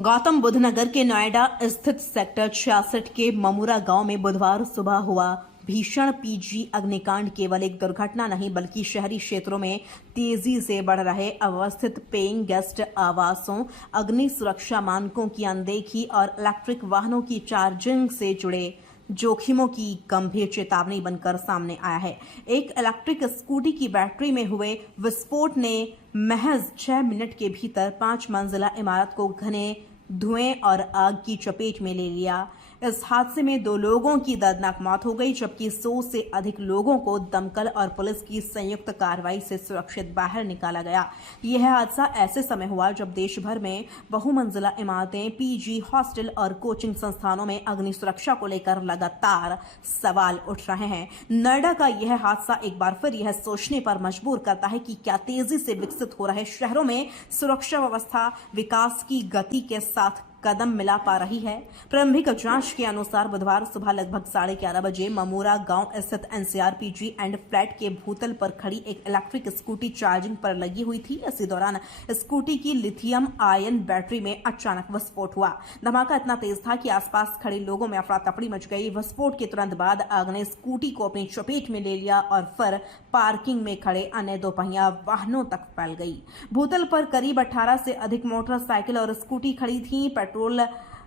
गौतम बुद्ध नगर के नोएडा स्थित सेक्टर 66 के ममूरा गांव में बुधवार सुबह हुआ भीषण पीजी अग्निकांड केवल एक दुर्घटना नहीं बल्कि शहरी क्षेत्रों में तेजी से बढ़ रहे अवस्थित पेइंग गेस्ट आवासों, अग्नि सुरक्षा मानकों की अनदेखी और इलेक्ट्रिक वाहनों की चार्जिंग से जुड़े जोखिमों की गंभीर चेतावनी बनकर सामने आया है। एक इलेक्ट्रिक स्कूटी की बैटरी में हुए विस्फोट ने महज 6 मिनट के भीतर 5 मंजिला इमारत को घने धुएं और आग की चपेट में ले लिया। इस हादसे में 2 लोगों की दर्दनाक मौत हो गई, जबकि 100 से अधिक लोगों को दमकल और पुलिस की संयुक्त कार्रवाई से सुरक्षित बाहर निकाला गया। यह हादसा ऐसे समय हुआ जब देश भर में बहुमंजिला इमारतें, पीजी, हॉस्टल और कोचिंग संस्थानों में अग्नि सुरक्षा को लेकर लगातार सवाल उठ रहे हैं। नोएडा का यह हादसा एक बार फिर यह सोचने पर मजबूर करता है कि क्या तेजी से विकसित हो रहे शहरों में सुरक्षा व्यवस्था विकास की गति के साथ कदम मिला पा रही है। प्रारंभिक जांच के अनुसार बुधवार सुबह लगभग 11:30 बजे ममूरा गांव स्थित एनसीआर पीजी एंड फ्लैट के भूतल पर खड़ी एक इलेक्ट्रिक स्कूटी चार्जिंग पर लगी हुई थी। इसी दौरान स्कूटी की लिथियम आयन बैटरी में अचानक विस्फोट हुआ। धमाका इतना तेज था कि आसपास खड़े लोगों में अफरा तफड़ी मच गई। विस्फोट के तुरंत बाद आग ने स्कूटी को अपनी चपेट में ले लिया और फिर पार्किंग में खड़े अन्य 2 पहिया वाहनों तक फैल गई। भूतल पर करीब 18 से अधिक मोटरसाइकिल और स्कूटी खड़ी थी। पेट्रोल,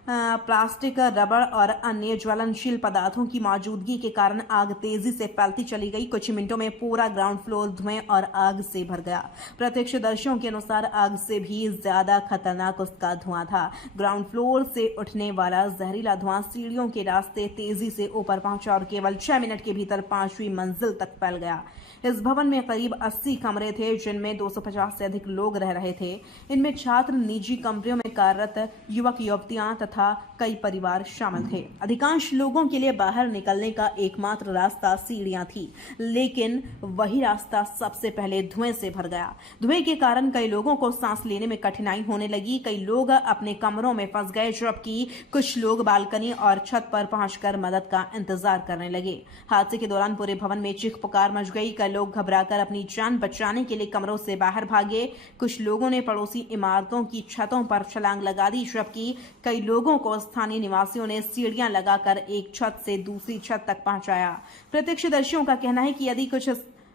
प्लास्टिक, रबड़ और अन्य ज्वलनशील पदार्थों की मौजूदगी के कारण आग तेजी से फैलती चली गई। कुछ मिनटों में पूरा ग्राउंड फ्लोर धुएं और आग से भर गया। प्रत्यक्षदर्शियों के अनुसार आग से भी ज्यादा खतरनाक उसका धुआं था। ग्राउंड फ्लोर से उठने वाला जहरीला धुआं सीढ़ियों के रास्ते तेजी से ऊपर पहुंचा और केवल 6 मिनट के भीतर 5वीं मंजिल तक फैल गया। इस भवन में करीब 80 कमरे थे, जिनमें 250 से अधिक लोग रह रहे थे। इनमें छात्र, निजी कमरों में कार्यरत युवक युवतियां तथा कई परिवार शामिल थे। अधिकांश लोगों के लिए बाहर निकलने का एकमात्र रास्ता सीढ़ियां थी, लेकिन वही रास्ता सबसे पहले धुएं से भर गया। धुएं के कारण कई लोगों को सांस लेने में कठिनाई होने लगी। कई लोग अपने कमरों में फंस गए, जबकि कुछ लोग बालकनी और छत पर पहुंचकर मदद का इंतजार करने लगे। हादसे के दौरान पूरे भवन में चीख पुकार मच गई। कई लोग घबराकर अपनी जान बचाने के लिए कमरों से बाहर भागे। कुछ लोगों ने पड़ोसी इमारतों की छतों पर छलांग लगा दी, जबकि कई लोगों को स्थानीय निवासियों ने सीढ़ियां लगाकर एक छत से दूसरी छत तक पहुंचाया। प्रत्यक्षदर्शियों का कहना है कि यदि कुछ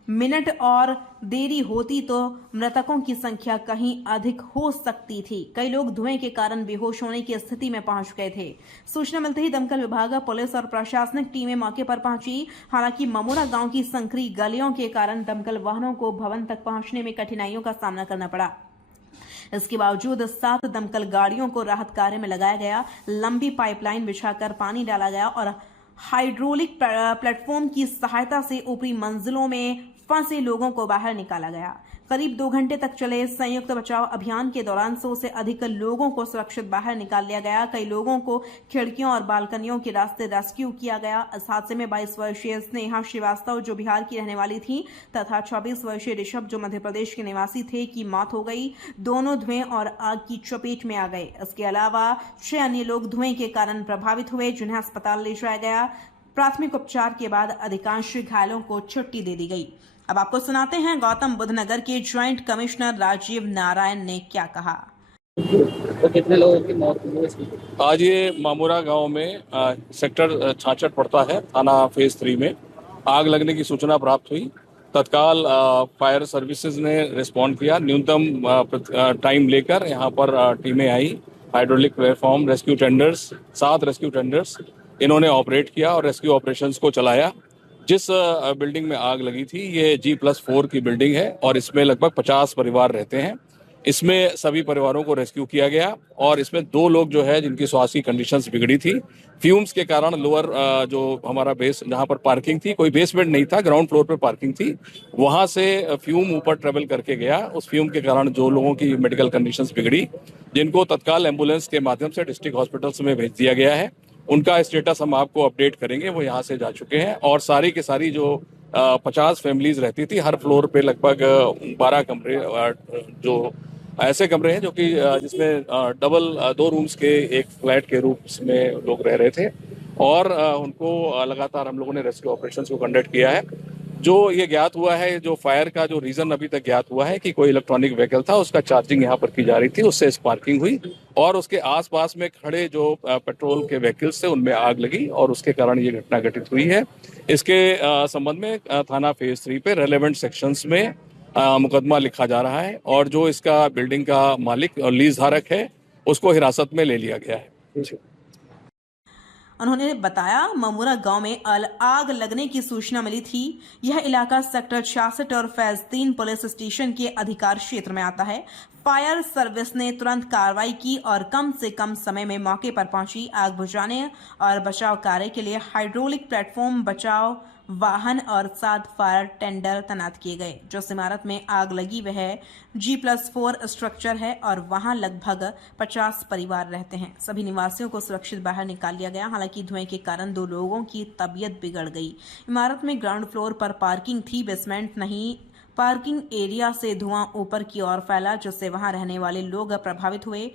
मिनट और देरी होती तो मृतकों की संख्या कहीं अधिक हो सकती थी। कई लोग धुएं के कारण बेहोश होने की स्थिति में पहुंच गए थे। सूचना मिलते ही दमकल विभाग, पुलिस और प्रशासनिक टीमें मौके पर पहुंची। हालांकि ममूरा गांव की संकरी गलियों के कारण दमकल वाहनों को भवन तक पहुंचने में कठिनाइयों का सामना करना पड़ा। इसके बावजूद 7 दमकल गाड़ियों को राहत कार्य में लगाया गया। लंबी पाइपलाइन बिछाकर पानी डाला गया और हाइड्रोलिक प्लेटफॉर्म की सहायता से ऊपरी मंजिलों में फंसे लोगों को बाहर निकाला गया। करीब 2 घंटे तक चले संयुक्त बचाव अभियान के दौरान 100 से अधिक लोगों को सुरक्षित बाहर निकाल लिया गया। कई लोगों को खिड़कियों और बालकनियों के रास्ते रेस्क्यू किया गया। इस हादसे में 22 वर्षीय स्नेहा श्रीवास्तव, जो बिहार की रहने वाली थी, तथा 24 वर्षीय ऋषभ, जो मध्य प्रदेश के निवासी थे, की मौत हो गई। दोनों धुएं और आग की चपेट में आ गए। इसके अलावा 6 अन्य लोग धुएं के कारण प्रभावित हुए, जिन्हें अस्पताल ले जाया गया। प्राथमिक उपचार के बाद अधिकांश घायलों को छुट्टी दे दी गई। अब आपको सुनाते हैं गौतम बुद्ध नगर के ज्वाइंट कमिश्नर राजीव नारायण ने क्या कहा। तो कितने लोगों की मौत हुई है? आज ये मामूरा गांव में सेक्टर 66 पड़ता है, थाना फेज 3 में आग लगने की सूचना प्राप्त हुई। तत्काल फायर सर्विसेज ने रिस्पॉन्ड किया। न्यूनतम टाइम लेकर यहाँ पर टीमें आई। Hydraulic platform, rescue tenders, 7 rescue tenders इन्होंने ऑपरेट किया और रेस्क्यू ऑपरेशंस को चलाया। जिस बिल्डिंग में आग लगी थी ये G+4 की बिल्डिंग है और इसमें लगभग 50 परिवार रहते हैं। इसमें सभी परिवारों को रेस्क्यू किया गया और इसमें 2 लोग जो है जिनकी स्वास्थ्य की कंडीशंस बिगड़ी थी। फ्यूम्स के कारण लोअर जो हमारा बेस, जहां पर पार्किंग थी, कोई बेसमेंट नहीं था, ग्राउंड फ्लोर पर पार्किंग थी, वहां से फ्यूम ऊपर ट्रेवल करके गया। उस फ्यूम के कारण जो लोगों की मेडिकल कंडीशंस बिगड़ी, जिनको तत्काल एम्बुलेंस के माध्यम से डिस्ट्रिक्ट हॉस्पिटल्स में भेज दिया गया है। उनका स्टेटस हम आपको अपडेट करेंगे। वो यहाँ से जा चुके हैं और सारी की सारी जो 50 फैमिलीज रहती थी, हर फ्लोर पे लगभग 12 कमरे, जो ऐसे कमरे हैं जो कि जिसमें डबल 2 रूम्स के एक फ्लैट के रूप में लोग रह रहे थे और उनको लगातार हम लोगों ने रेस्क्यू ऑपरेशंस को कंडक्ट किया है। जो ये ज्ञात हुआ है, जो फायर का जो रीजन अभी तक ज्ञात हुआ है कि कोई इलेक्ट्रॉनिक व्हीकल था, उसका चार्जिंग यहाँ पर की जा रही थी, उससे स्पार्किंग हुई और उसके आसपास में खड़े जो पेट्रोल के व्हीकल्स थे उनमें आग लगी और उसके कारण ये घटना घटित हुई है। इसके संबंध में थाना फेज 3 पे रेलेवेंट सेक्शंस में मुकदमा लिखा जा रहा है और जो इसका बिल्डिंग का मालिक और लीज धारक है उसको हिरासत में ले लिया गया है। उन्होंने बताया, ममूरा गांव में आग लगने की सूचना मिली थी। यह इलाका सेक्टर 66 और फेज 3 पुलिस स्टेशन के अधिकार क्षेत्र में आता है। फायर सर्विस ने तुरंत कार्रवाई की और कम से कम समय में मौके पर पहुंची। आग बुझाने और बचाव कार्य के लिए हाइड्रोलिक प्लेटफॉर्म, बचाव वाहन और 7 फायर टेंडर तैनात किए गए। जो इमारत में आग लगी वह G+4 स्ट्रक्चर है और वहां लगभग 50 परिवार रहते हैं। सभी निवासियों को सुरक्षित बाहर निकाल लिया गया। हालांकि धुएं के कारण 2 लोगों की तबीयत बिगड़ गई। इमारत में ग्राउंड फ्लोर पर पार्किंग थी, बेसमेंट नहीं। पार्किंग एरिया से धुआं ऊपर की ओर फैला, जिससे वहां रहने वाले लोग प्रभावित हुए।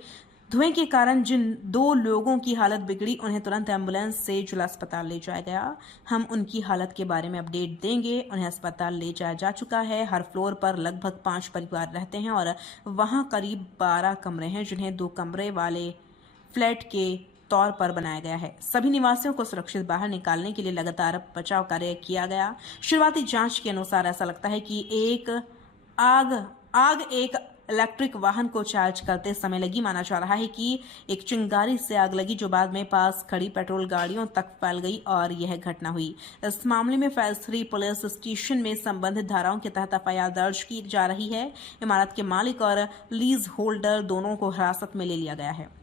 धुएं के कारण जिन 2 लोगों की हालत बिगड़ी, उन्हें तुरंत एम्बुलेंस से जिला अस्पताल ले जाया गया। हम उनकी हालत के बारे में अपडेट देंगे। उन्हें अस्पताल ले जाया जा चुका है। हर फ्लोर पर लगभग 5 परिवार रहते हैं और वहां करीब 12 कमरे हैं, जिन्हें 2 कमरे वाले फ्लैट के तौर पर बनाया गया है। सभी निवासियों को सुरक्षित बाहर निकालने के लिए लगातार बचाव कार्य किया गया। शुरुआती जांच के अनुसार ऐसा लगता है कि एक इलेक्ट्रिक वाहन को चार्ज करते समय लगी। माना जा रहा है कि एक चिंगारी से आग लगी, जो बाद में पास खड़ी पेट्रोल गाड़ियों तक फैल गई और यह घटना हुई। इस मामले में फेज 3 पुलिस स्टेशन में संबंधित धाराओं के तहत FIR दर्ज की जा रही है। इमारत के मालिक और लीज होल्डर दोनों को हिरासत में ले लिया गया है।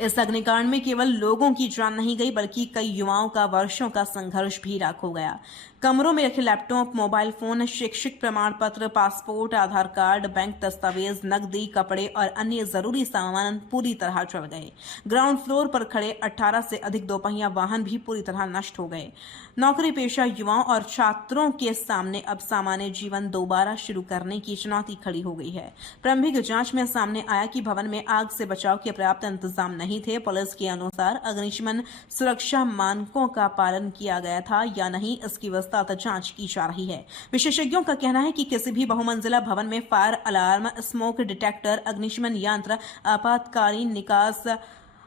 इस अग्निकांड में केवल लोगों की जान नहीं गई, बल्कि कई युवाओं का वर्षों का संघर्ष भी राख हो गया। कमरों में रखे लैपटॉप, मोबाइल फोन, शैक्षिक प्रमाण पत्र, पासपोर्ट, आधार कार्ड, बैंक दस्तावेज, नकदी, कपड़े और अन्य जरूरी सामान पूरी तरह जल गए। ग्राउंड फ्लोर पर खड़े 18 से अधिक दोपहिया वाहन भी पूरी तरह नष्ट हो गए। नौकरी पेशा युवाओं और छात्रों के सामने अब सामान्य जीवन दोबारा शुरू करने की चुनौती खड़ी हो गई है। प्रारंभिक जांच में सामने आया कि भवन में आग से बचाव के पर्याप्त इंतजाम नहीं थे। पुलिस के अनुसार अग्निशमन सुरक्षा मानकों का पालन किया गया था या नहीं, इसकी विस्तृत जांच की जा रही है। विशेषज्ञों का कहना है कि किसी भी बहुमंजिला भवन में फायर अलार्म, स्मोक डिटेक्टर, अग्निशमन यंत्र, आपातकालीन निकास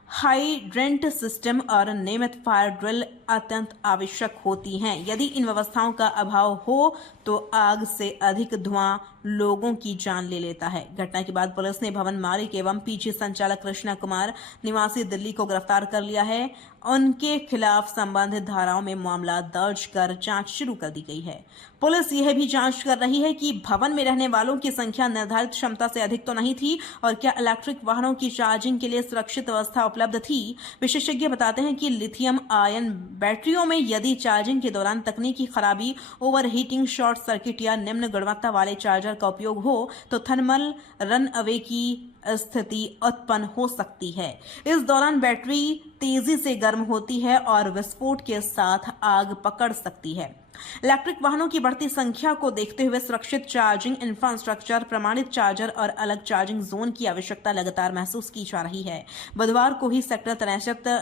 हाइड्रेंट सिस्टम और नियमित फायर ड्रिल अत्यंत आवश्यक होती हैं। यदि इन व्यवस्थाओं का अभाव हो तो आग से अधिक धुआं लोगों की जान ले लेता है। घटना के बाद पुलिस ने भवन मालिक एवं पीजी संचालक कृष्णा कुमार निवासी दिल्ली को गिरफ्तार कर लिया है। उनके खिलाफ संबंधित धाराओं में मामला दर्ज कर जांच शुरू कर दी गई है। पुलिस यह भी जांच कर रही है कि भवन में रहने वालों की संख्या निर्धारित क्षमता से अधिक तो नहीं थी और क्या इलेक्ट्रिक वाहनों की चार्जिंग के लिए सुरक्षित व्यवस्था उपलब्ध थी। विशेषज्ञ बताते हैं कि लिथियम आयन बैटरियों में यदि चार्जिंग के दौरान तकनीकी खराबी, ओवरहीटिंग, शॉर्ट सर्किट या निम्न गुणवत्ता वाले चार्जर का उपयोग हो तो थर्मल रन अवे की स्थिति उत्पन्न हो सकती है। इस दौरान बैटरी तेजी से गर्म होती है और विस्फोट के साथ आग पकड़ सकती है। इलेक्ट्रिक वाहनों की बढ़ती संख्या को देखते हुए सुरक्षित चार्जिंग इंफ्रास्ट्रक्चर, प्रमाणित चार्जर और अलग चार्जिंग जोन की आवश्यकता लगातार महसूस की जा रही है। बुधवार को ही सेक्टर 63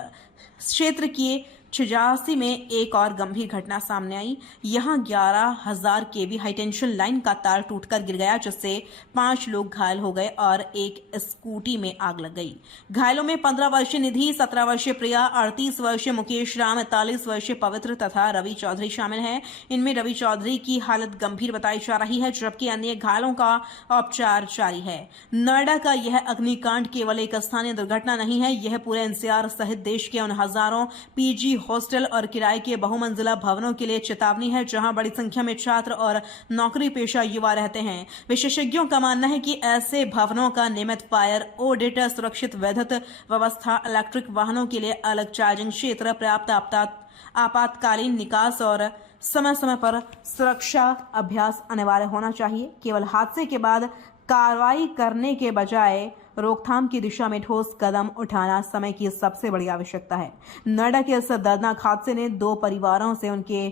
क्षेत्र के 86 में एक और गंभीर घटना सामने आई। यहां 11,000 kV हाईटेंशन लाइन का तार टूटकर गिर गया, जिससे 5 लोग घायल हो गए और एक स्कूटी में आग लग गई। घायलों में 15 वर्षीय निधि, 17 वर्षीय प्रिया, 38 वर्षीय मुकेश राम, 41 वर्षीय पवित्र तथा रवि चौधरी शामिल हैं। इनमें रवि चौधरी की हालत गंभीर बताई जा रही है, जबकि अन्य घायलों का उपचार जारी है। नोएडा का यह अग्निकांड केवल एक स्थानीय दुर्घटना नहीं है, यह पूरे NCR सहित देश के उन हजारों पीजी, हॉस्टल और किराए के बहुमंजिला भवनों के लिए चेतावनी है, जहां बड़ी संख्या में छात्र और नौकरी पेशा युवा रहते हैं। विशेषज्ञों का मानना है कि ऐसे भवनों का नियमित फायर ऑडिट, सुरक्षित विद्युत व्यवस्था, इलेक्ट्रिक वाहनों के लिए अलग चार्जिंग क्षेत्र, पर्याप्त आपातकालीन निकास और समय समय पर सुरक्षा अभ्यास अनिवार्य होना चाहिए। केवल हादसे के बाद कार्रवाई करने के बजाय रोकथाम की दिशा में ठोस कदम उठाना समय की सबसे बड़ी आवश्यकता है। नोएडा के इस दर्दनाक हादसे ने 2 परिवारों से उनके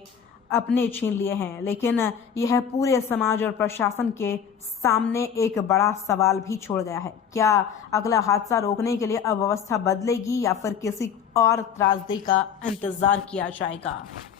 अपने छीन लिए हैं, लेकिन यह पूरे समाज और प्रशासन के सामने एक बड़ा सवाल भी छोड़ गया है। क्या अगला हादसा रोकने के लिए अब व्यवस्था बदलेगी या फिर किसी और त्रासदी का इंतजार किया जाएगा?